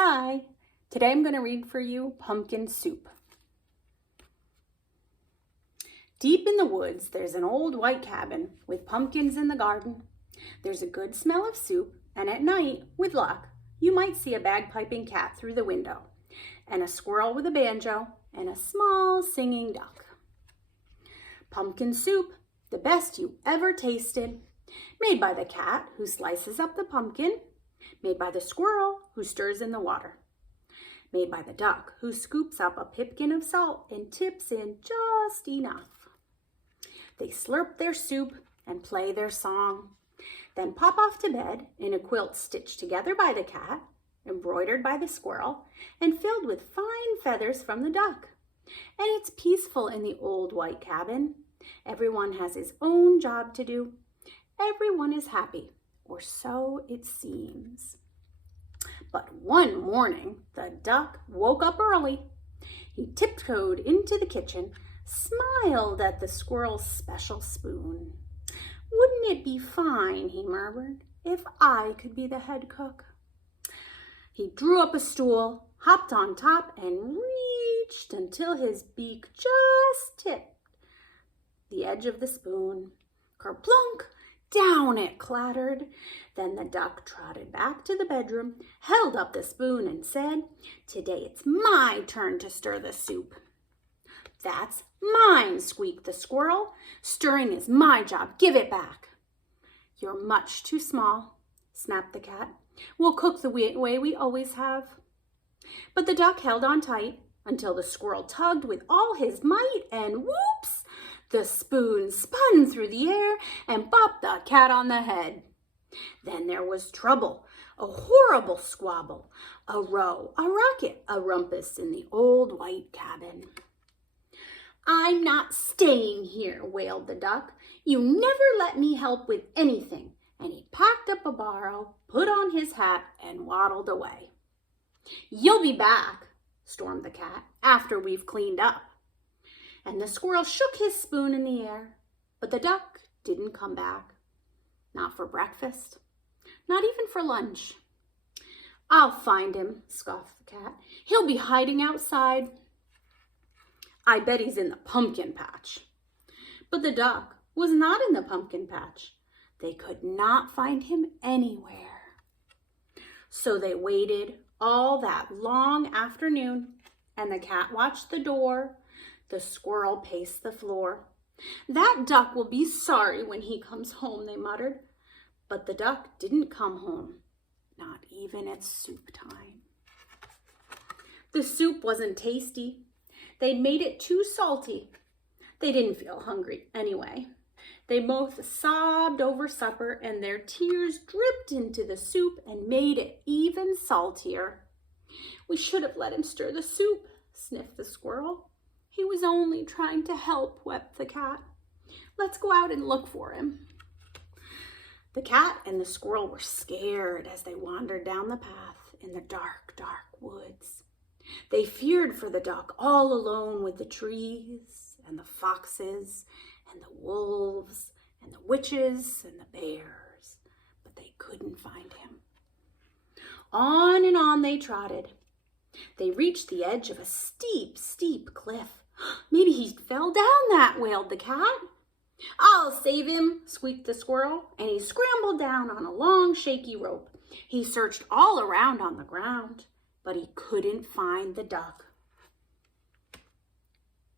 Hi, today I'm going to read for you Pumpkin Soup. Deep in the woods, there's an old white cabin with pumpkins in the garden. There's a good smell of soup, and at night, with luck, you might see a bagpiping cat through the window, and a squirrel with a banjo, and a small singing duck. Pumpkin soup, the best you ever tasted, made by the cat who slices up the pumpkin, made by the squirrel who stirs in the water, made by the duck who scoops up a pipkin of salt and tips in just enough. They slurp their soup and play their song, then pop off to bed in a quilt stitched together by the cat, embroidered by the squirrel, and filled with fine feathers from the duck. And it's peaceful in the old white cabin. Everyone has his own job to do. Everyone is happy, or so it seems. But one morning, the duck woke up early. He tiptoed into the kitchen, smiled at the squirrel's special spoon. "Wouldn't it be fine," he murmured, "if I could be the head cook?" He drew up a stool, hopped on top, and reached until his beak just tipped the edge of the spoon. Kerplunk! Down it clattered. Then the duck trotted back to the bedroom, held up the spoon, and said, "Today it's my turn to stir the soup." "That's mine," squeaked the squirrel. "Stirring is my job. Give it back." "You're much too small," snapped the cat. "We'll cook the way we always have." But the duck held on tight until the squirrel tugged with all his might, and whoops! The spoon spun through the air and bopped the cat on the head. Then there was trouble, a horrible squabble, a row, a racket, a rumpus in the old white cabin. "I'm not staying here," wailed the duck. "You never let me help with anything." And he packed up a barrow, put on his hat, and waddled away. "You'll be back," stormed the cat, "after we've cleaned up." And the squirrel shook his spoon in the air, but the duck didn't come back. Not for breakfast, not even for lunch. "I'll find him," scoffed the cat. "He'll be hiding outside. I bet he's in the pumpkin patch." But the duck was not in the pumpkin patch. They could not find him anywhere. So they waited all that long afternoon, and the cat watched the door. The squirrel paced the floor. "That duck will be sorry when he comes home," they muttered. But the duck didn't come home, not even at soup time. The soup wasn't tasty. They'd made it too salty. They didn't feel hungry anyway. They both sobbed over supper, and their tears dripped into the soup and made it even saltier. "We should have let him stir the soup," sniffed the squirrel. "He was only trying to help," wept the cat. "Let's go out and look for him." The cat and the squirrel were scared as they wandered down the path in the dark, dark woods. They feared for the duck all alone with the trees and the foxes and the wolves and the witches and the bears, but they couldn't find him. On and on they trotted. They reached the edge of a steep, steep cliff. "Maybe he fell down that," wailed the cat. "I'll save him," squeaked the squirrel, and he scrambled down on a long, shaky rope. He searched all around on the ground, but he couldn't find the duck.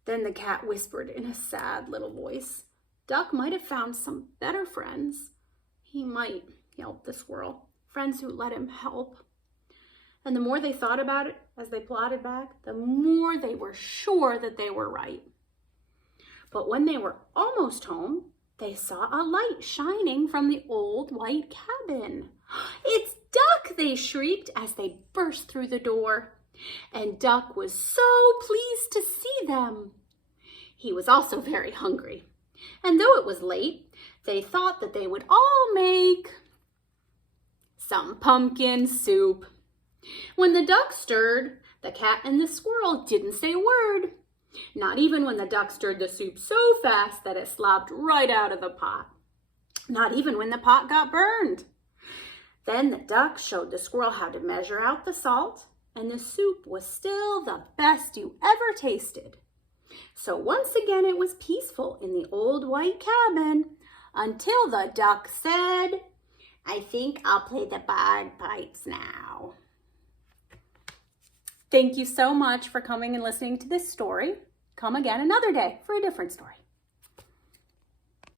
Then the cat whispered in a sad little voice, "Duck might have found some better friends." "He might," yelped the squirrel, "friends who let him help." And the more they thought about it as they plodded back, the more they were sure that they were right. But when they were almost home, they saw a light shining from the old white cabin. "It's Duck!" they shrieked as they burst through the door. And Duck was so pleased to see them. He was also very hungry. And though it was late, they thought that they would all make some pumpkin soup. When the duck stirred, the cat and the squirrel didn't say a word. Not even when the duck stirred the soup so fast that it slopped right out of the pot. Not even when the pot got burned. Then the duck showed the squirrel how to measure out the salt, and the soup was still the best you ever tasted. So once again it was peaceful in the old white cabin until the duck said, "I think I'll play the bagpipes now." Thank you so much for coming and listening to this story. Come again another day for a different story.